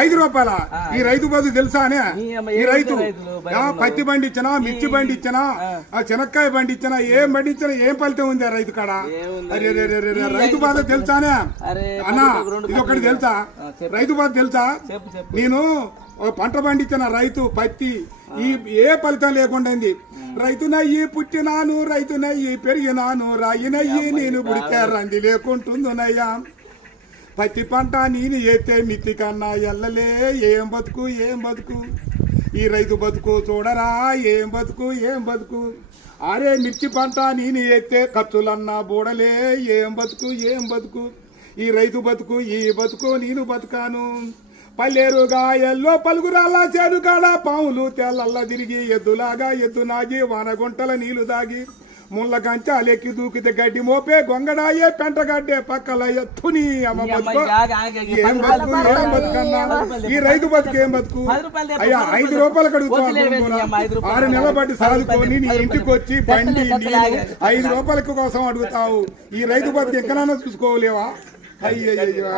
5 రూపాయల ఈ రైతు బతుకు తెలుసానే? ఈ రైతు పత్తి బండి ఇచ్చినా, మిర్చి బండి ఇచ్చినా, చెనక్కాయ బండి ఇచ్చినా, ఏం బండి ఇచ్చినా ఏం ఫలితం ఉంది ఆ రైతు కాడ? రైతు బాధ తెలుసానే అన్నా? ఇది ఒకటి తెలుసా? రైతు బాధ తెలుసా? నేను పంట పండించిన రైతు పత్తి ఏ ఫలితం లేకుండా రైతునయ్యి పుట్టినాను, రైతునయ్యి పెరిగినాను, రాయినయ్యి నేను పుడితే రంది లేకుంటుందునయ్యా. పత్తి పంట నేను ఎత్తే మిత్తి కన్నా ఎల్లలే ఏం బతుకు, ఏం బతుకు ఈ రైతు బతుకు చూడరా, ఏం బతుకు, ఏం బతుకు. అరే మిర్చి పంట నేను ఎత్తే ఖర్చులన్నా బూడలే, ఏం బతుకు, ఏం బతుకు ఈ రైతు బతుకు, ఈ బతుకు నేను బతుకాను. పల్లెరుగా ఎల్లో పలుగురాల చేను కాడ పాములు తెల్లల్లా తిరిగి ఎద్దులాగా ఎద్దు నాగి వానగుంటల నీళ్లు దాగి ముళ్ళ కంచాలెక్కి దూకితే గడ్డి మోపే గొంగడాయే పెంటగడ్డే పక్కల ఎత్తుని అమ్మ బతుకు. ఏం బతుకు, ఏం బతుకన్నా ఈ రైతు బతుకు, ఏం బతుకు? అయ్యా 5 రూపాయలు అడుగుతావు, 6 నెలల బట్టి సాదుకొని నీ ఇంటికి వచ్చి బండి 5 రూపాయల కోసం అడుగుతావు. ఈ రైతు బతుకు ఎక్కడైనా చూసుకోలేవా? అయ్యయ్యో.